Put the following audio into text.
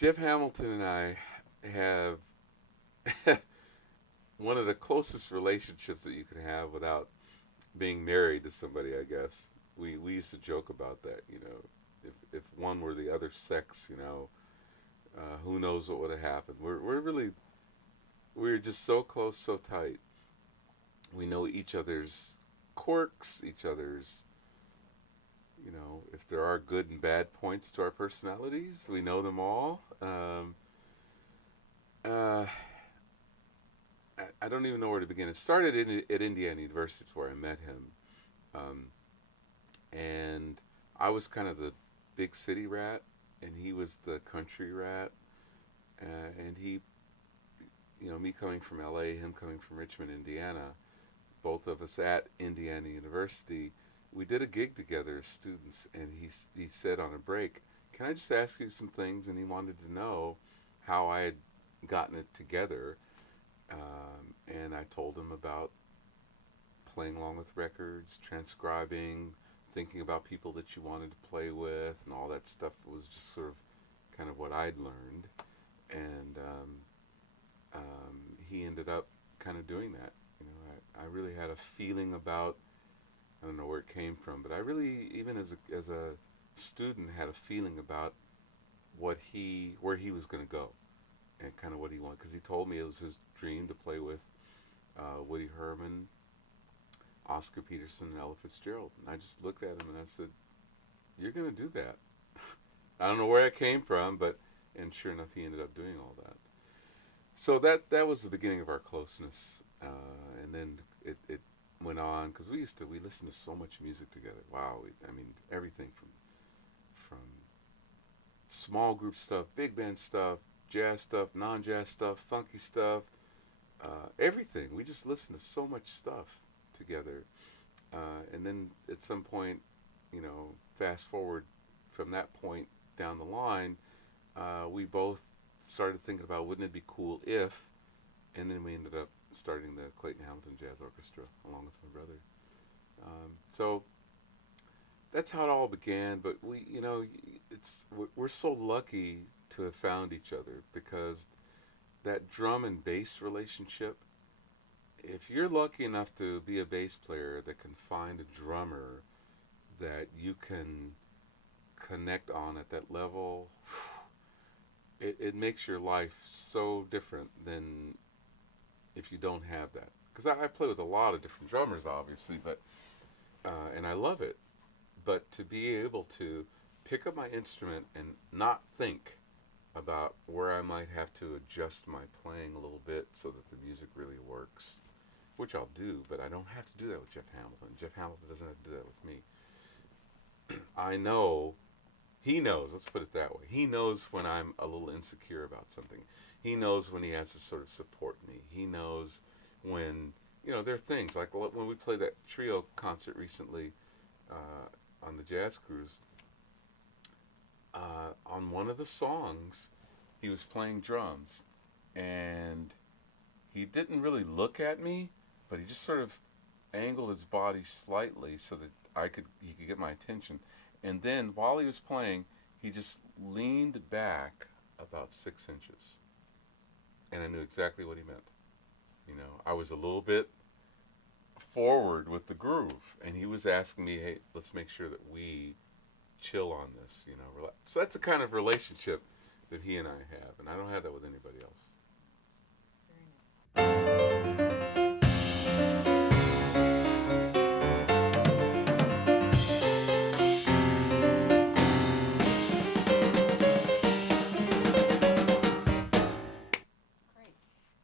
Jeff Hamilton and I have one of the closest relationships that you can have without being married to somebody, I guess. We used to joke about that, you know. If one were the other sex, you know, who knows what would have happened. We're just so close, so tight. We know each other's quirks, each other's, you know, if there are good and bad points to our personalities, we know them all. Uh, I don't even know where to begin. It started at Indiana University, where I met him, um, and I was kind of the big city rat, and he was the country rat, and he, you know, me coming from L.A., him coming from Richmond, Indiana, both of us at Indiana University, we did a gig together as students, and he said on a break, "Can I just ask you some things?" And he wanted to know how I had gotten it together, and I told him about playing along with records, transcribing, thinking about people that you wanted to play with, and all that stuff was just sort of kind of what I'd learned, and he ended up kind of doing that. You know, I really had a feeling about, I don't know where it came from, but I really, even as a student, had a feeling about where he was going to go, and kind of what he wanted, because he told me it was his dream to play with Woody Herman, Oscar Peterson, and Ella Fitzgerald. And I just looked at him and I said, "You're going to do that." I don't know where it came from, but and sure enough, he ended up doing all that. So that was the beginning of our closeness, and then it went on because we listened to so much music together. Wow, I mean everything from small group stuff, big band stuff, jazz stuff, non-jazz stuff, funky stuff, everything. We just listened to so much stuff together, and then at some point, you know, fast forward from that point down the line, we both started thinking about wouldn't it be cool if, and then we ended up starting the Clayton Hamilton Jazz Orchestra along with my brother. So that's how it all began. But we, you know, we're so lucky to have found each other because that drum and bass relationship. If you're lucky enough to be a bass player that can find a drummer that you can connect on at that level, it makes your life so different than if you don't have that. Because I play with a lot of different drummers, obviously, but and I love it. But to be able to pick up my instrument and not think about where I might have to adjust my playing a little bit so that the music really works, which I'll do, but I don't have to do that with Jeff Hamilton. Jeff Hamilton doesn't have to do that with me. I know, he knows, let's put it that way. He knows when I'm a little insecure about something. He knows when he has to sort of support me. He knows when, you know, there are things like when we played that trio concert recently on the Jazz Cruise. On one of the songs, he was playing drums, and he didn't really look at me, but he just sort of angled his body slightly so that he could get my attention. And then while he was playing, he just leaned back about 6 inches, and I knew exactly what he meant. You know, I was a little bit forward with the groove, and he was asking me, "Hey, let's make sure that we chill on this, you know, relax." So that's the kind of relationship that he and I have, and I don't have that with anybody else. Very nice.